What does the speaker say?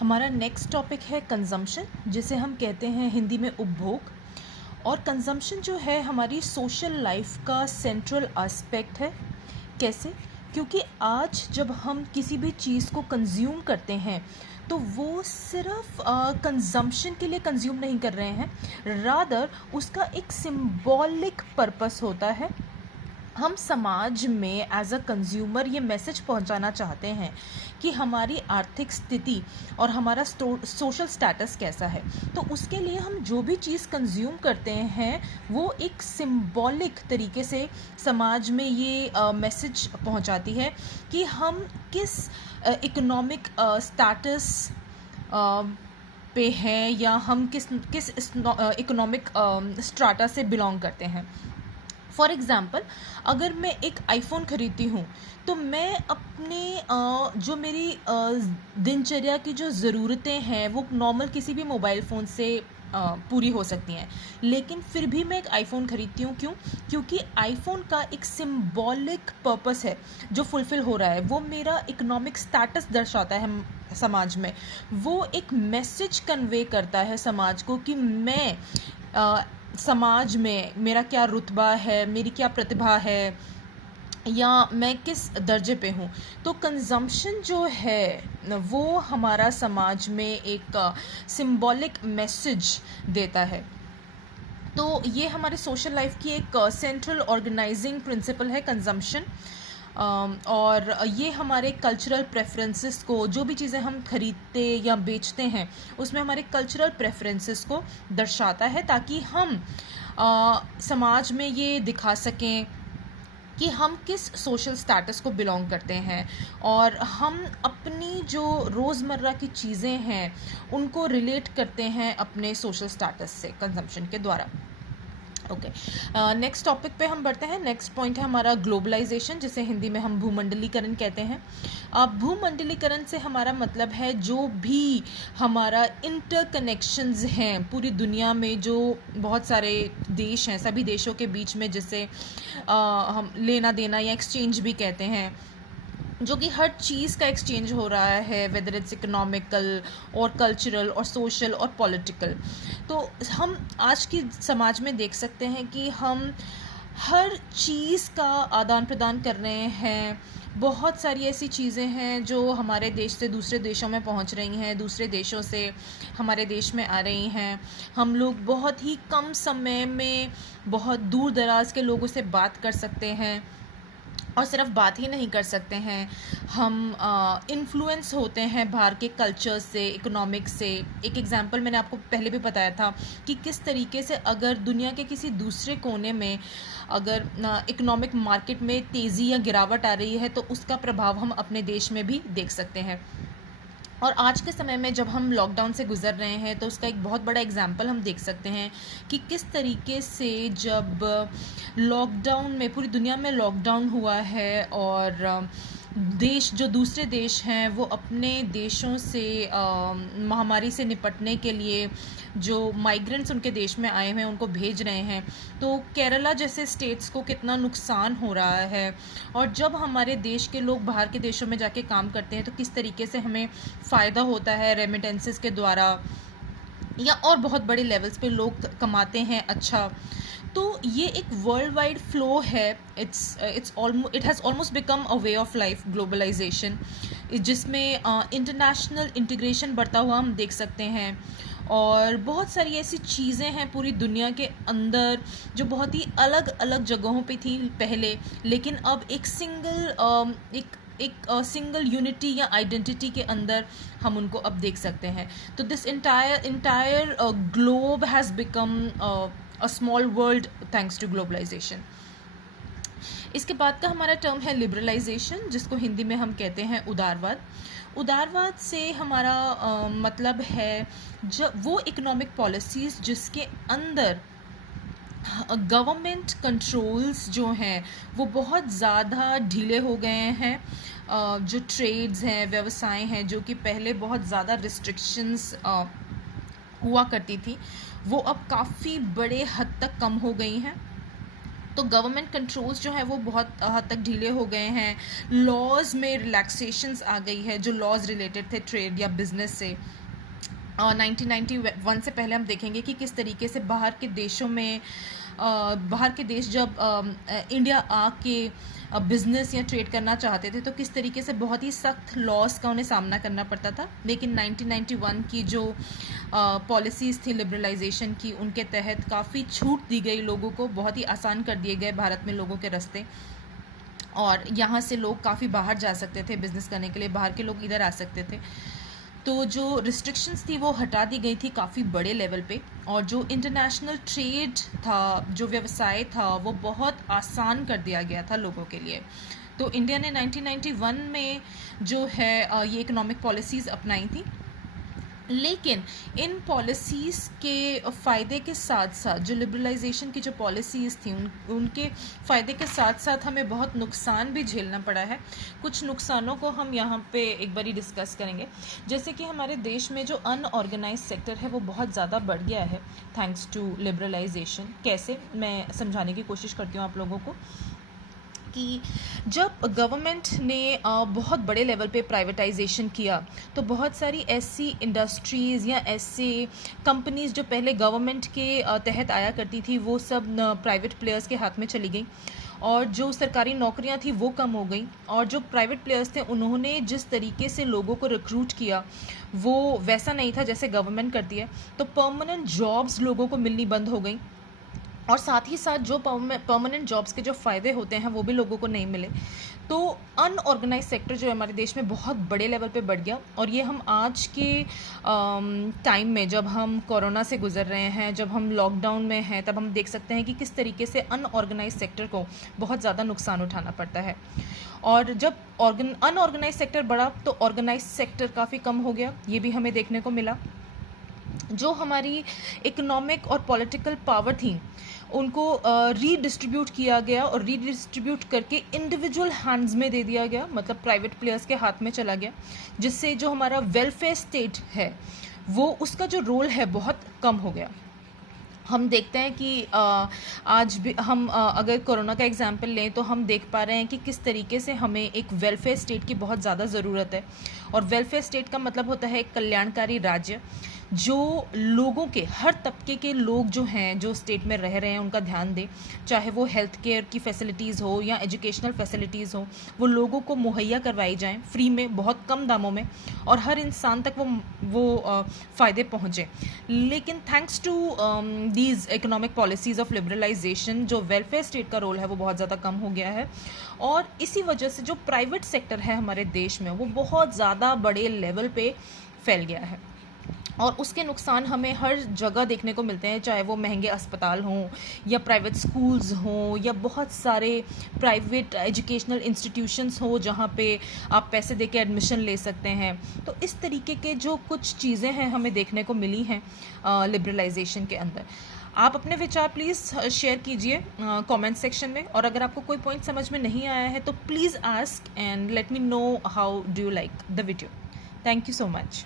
हमारा next topic है consumption, जिसे हम कहते हैं हिंदी में उपभोग। और कंजम्पशन जो है हमारी सोशल लाइफ का सेंट्रल एस्पेक्ट है। कैसे? क्योंकि आज जब हम किसी भी चीज़ को कंज्यूम करते हैं तो वो सिर्फ कंजम्पशन के लिए कंज्यूम नहीं कर रहे हैं, रादर उसका एक सिंबॉलिक पर्पस होता है। हम समाज में एज अ कंज्यूमर ये मैसेज पहुंचाना चाहते हैं कि हमारी आर्थिक स्थिति और हमारा सोशल स्टेटस कैसा है। तो उसके लिए हम जो भी चीज़ कंज्यूम करते हैं वो एक सिंबॉलिक तरीके से समाज में ये मैसेज पहुंचाती है कि हम किस इकोनॉमिक स्टेटस पे हैं, या हम किस किस इकोनॉमिक स्ट्राटा से बिलोंग करते हैं। फॉर एग्ज़ाम्पल, अगर मैं एक आईफोन ख़रीदती हूँ तो मैं अपने जो मेरी दिनचर्या की जो ज़रूरतें हैं वो नॉर्मल किसी भी मोबाइल फ़ोन से पूरी हो सकती हैं, लेकिन फिर भी मैं एक आईफोन ख़रीदती हूँ। क्यों? क्योंकि आईफोन का एक सिंबॉलिक पर्पस है जो फुलफ़िल हो रहा है। वो मेरा इकोनॉमिक स्टेटस दर्शाता है समाज में। वो एक मैसेज कन्वे करता है समाज को कि मैं समाज में मेरा क्या रुतबा है, मेरी क्या प्रतिभा है, या मैं किस दर्जे पे हूँ। तो कंजम्पशन जो है वो हमारा समाज में एक सिंबॉलिक मैसेज देता है। तो ये हमारे सोशल लाइफ की एक सेंट्रल ऑर्गेनाइजिंग प्रिंसिपल है कंजम्पशन। और ये हमारे कल्चरल प्रेफरेंसेस को, जो भी चीज़ें हम खरीदते या बेचते हैं उसमें हमारे कल्चरल प्रेफरेंसेस को दर्शाता है, ताकि हम समाज में ये दिखा सकें कि हम किस सोशल स्टेटस को बिलोंग करते हैं, और हम अपनी जो रोज़मर्रा की चीज़ें हैं उनको रिलेट करते हैं अपने सोशल स्टेटस से कंजम्पशन के द्वारा। ओके, नेक्स्ट टॉपिक पे हम बढ़ते हैं। नेक्स्ट पॉइंट है हमारा ग्लोबलाइजेशन, जिसे हिंदी में हम भूमंडलीकरण कहते हैं। भूमंडलीकरण से हमारा मतलब है जो भी हमारा इंटरकनेक्शंस हैं पूरी दुनिया में, जो बहुत सारे देश हैं, सभी देशों के बीच में, जिसे हम लेना देना या एक्सचेंज भी कहते हैं, जो कि हर चीज़ का एक्सचेंज हो रहा है, वेदर इट्स इकोनॉमिकल और कल्चरल और सोशल और पॉलिटिकल। तो हम आज की समाज में देख सकते हैं कि हम हर चीज़ का आदान प्रदान कर रहे हैं। बहुत सारी ऐसी चीज़ें हैं जो हमारे देश से दूसरे देशों में पहुंच रही हैं, दूसरे देशों से हमारे देश में आ रही हैं। हम लोग बहुत ही कम समय में बहुत दूर दराज के लोगों से बात कर सकते हैं, और सिर्फ बात ही नहीं कर सकते हैं, हम इन्फ्लुएंस होते हैं बाहर के कल्चर से, इकोनॉमिक्स से। एक एग्जांपल मैंने आपको पहले भी बताया था कि किस तरीके से अगर दुनिया के किसी दूसरे कोने में अगर इकोनॉमिक मार्केट में तेज़ी या गिरावट आ रही है तो उसका प्रभाव हम अपने देश में भी देख सकते हैं। और आज के समय में जब हम लॉकडाउन से गुज़र रहे हैं तो उसका एक बहुत बड़ा एग्जाम्पल हम देख सकते हैं कि किस तरीके से जब लॉकडाउन में, पूरी दुनिया में लॉकडाउन हुआ है, और देश, जो दूसरे देश हैं वो अपने देशों से महामारी से निपटने के लिए जो माइग्रेंट्स उनके देश में आए हैं उनको भेज रहे हैं, तो केरला जैसे स्टेट्स को कितना नुकसान हो रहा है। और जब हमारे देश के लोग बाहर के देशों में जाके काम करते हैं तो किस तरीके से हमें फ़ायदा होता है रेमिटेंसेस के द्वारा, या और बहुत बड़े लेवल्स पे लोग कमाते हैं। अच्छा, तो ये एक वर्ल्ड वाइड फ्लो है। It has almost become a way of life, globalisation, जिसमें इंटरनेशनल इंटीग्रेशन बढ़ता हुआ हम देख सकते हैं। और बहुत सारी ऐसी चीज़ें हैं पूरी दुनिया के अंदर जो बहुत ही अलग अलग जगहों पे थी पहले, लेकिन अब एक सिंगल यूनिटी या आइडेंटिटी के अंदर हम उनको अब देख सकते हैं। तो this entire globe has become a small world thanks to globalisation. इसके बाद का हमारा टर्म है लिबरलाइजेशन, जिसको हिंदी में हम कहते हैं उदारवाद। उदारवाद से हमारा मतलब है जब वो इकोनॉमिक पॉलिसीज़ जिसके अंदर गवर्नमेंट कंट्रोल्स जो हैं वो बहुत ज़्यादा ढीले हो गए हैं। जो ट्रेड्स हैं, व्यवसाय हैं, जो कि पहले बहुत ज़्यादा रिस्ट्रिक्शंस हुआ करती थी, वो अब काफ़ी बड़े हद तक कम हो गई हैं। तो गवर्नमेंट कंट्रोल्स जो है वो बहुत हद तक ढीले हो गए हैं, लॉज में रिलैक्सेशंस आ गई है जो लॉज रिलेटेड थे ट्रेड या बिजनेस से। 1991 से पहले हम देखेंगे कि किस तरीके से बाहर के देशों में बाहर के देश जब इंडिया आके बिज़नेस या ट्रेड करना चाहते थे तो किस तरीके से बहुत ही सख्त लॉस का उन्हें सामना करना पड़ता था। लेकिन 1991 की जो पॉलिसीज़ थी लिबरलाइजेशन की, उनके तहत काफ़ी छूट दी गई लोगों को, बहुत ही आसान कर दिए गए भारत में लोगों के रास्ते, और यहाँ से लोग काफ़ी बाहर जा सकते थे बिज़नेस करने के लिए, बाहर के लोग इधर आ सकते थे। तो जो रिस्ट्रिक्शंस थी वो हटा दी गई थी काफ़ी बड़े लेवल पे, और जो इंटरनेशनल ट्रेड था, जो व्यवसाय था, वो बहुत आसान कर दिया गया था लोगों के लिए। तो इंडिया ने 1991 में जो है ये इकोनॉमिक पॉलिसीज़ अपनाई थी। लेकिन इन पॉलिसीज़ के फ़ायदे के साथ साथ जो लिबरलाइजेशन की जो पॉलिसीज़ थी उनके फ़ायदे के साथ साथ हमें बहुत नुकसान भी झेलना पड़ा है। कुछ नुकसानों को हम यहाँ पे एक बारी डिस्कस करेंगे। जैसे कि हमारे देश में जो अनऑर्गेनाइज सेक्टर है वो बहुत ज़्यादा बढ़ गया है थैंक्स टू लिबरलाइजेशन। कैसे, मैं समझाने की कोशिश करती हूँ आप लोगों को कि जब गवर्नमेंट ने बहुत बड़े लेवल पे प्राइवेटाइजेशन किया तो बहुत सारी ऐसी इंडस्ट्रीज़ या ऐसे कंपनीज़ जो पहले गवर्नमेंट के तहत आया करती थी वो सब प्राइवेट प्लेयर्स के हाथ में चली गई, और जो सरकारी नौकरियां थी वो कम हो गई, और जो प्राइवेट प्लेयर्स थे उन्होंने जिस तरीके से लोगों को रिक्रूट किया वो वैसा नहीं था जैसे गवर्नमेंट करती है। तो परमानेंट जॉब्स लोगों को मिलनी बंद हो गई, और साथ ही साथ जो परमानेंट जॉब्स के जो फ़ायदे होते हैं वो भी लोगों को नहीं मिले। तो अनऑर्गेनाइज सेक्टर जो है हमारे देश में बहुत बड़े लेवल पे बढ़ गया, और ये हम आज के टाइम में जब हम कोरोना से गुजर रहे हैं, जब हम लॉकडाउन में हैं, तब हम देख सकते हैं कि किस तरीके से अनऑर्गेनाइज सेक्टर को बहुत ज़्यादा नुकसान उठाना पड़ता है। और जब अनऑर्गेनाइज सेक्टर बढ़ा तो ऑर्गेनाइज सेक्टर काफ़ी कम हो गया, ये भी हमें देखने को मिला। जो हमारी इकोनॉमिक और पॉलिटिकल पावर थी उनको रीडिस्ट्रीब्यूट किया गया, और रीडिस्ट्रीब्यूट करके इंडिविजुअल हैंड्स में दे दिया गया, मतलब प्राइवेट प्लेयर्स के हाथ में चला गया, जिससे जो हमारा वेलफेयर स्टेट है वो उसका जो रोल है बहुत कम हो गया। हम देखते हैं कि आज भी हम अगर कोरोना का एग्जांपल लें तो हम देख पा रहे हैं कि किस तरीके से हमें एक वेलफेयर स्टेट की बहुत ज़्यादा ज़रूरत है। और वेलफेयर स्टेट का मतलब होता है एक कल्याणकारी राज्य जो लोगों के, हर तबके के लोग जो हैं, जो स्टेट में रह रहे हैं, उनका ध्यान दे, चाहे वो हेल्थ केयर की फैसिलिटीज़ हो या एजुकेशनल फैसिलिटीज़ हो, वो लोगों को मुहैया करवाई जाएं फ्री में, बहुत कम दामों में, और हर इंसान तक वो फ़ायदे पहुँचे। लेकिन thanks to these economic policies of liberalisation जो वेलफेयर स्टेट का रोल है वो बहुत ज़्यादा कम हो गया है, और इसी वजह से जो प्राइवेट सेक्टर है हमारे देश में वो बहुत ज़्यादा बड़े लेवल पे फैल गया है, और उसके नुकसान हमें हर जगह देखने को मिलते हैं, चाहे वो महंगे अस्पताल हों या प्राइवेट स्कूल्स हों या बहुत सारे प्राइवेट एजुकेशनल इंस्टीट्यूशंस हो जहाँ पे आप पैसे दे के एडमिशन ले सकते हैं। तो इस तरीके के जो कुछ चीज़ें हैं हमें देखने को मिली हैं लिबरलाइजेशन के अंदर। आप अपने विचार प्लीज़ शेयर कीजिए कमेंट सेक्शन में, और अगर आपको कोई पॉइंट समझ में नहीं आया है तो please ask and let me know how do you like the video. Thank you so much.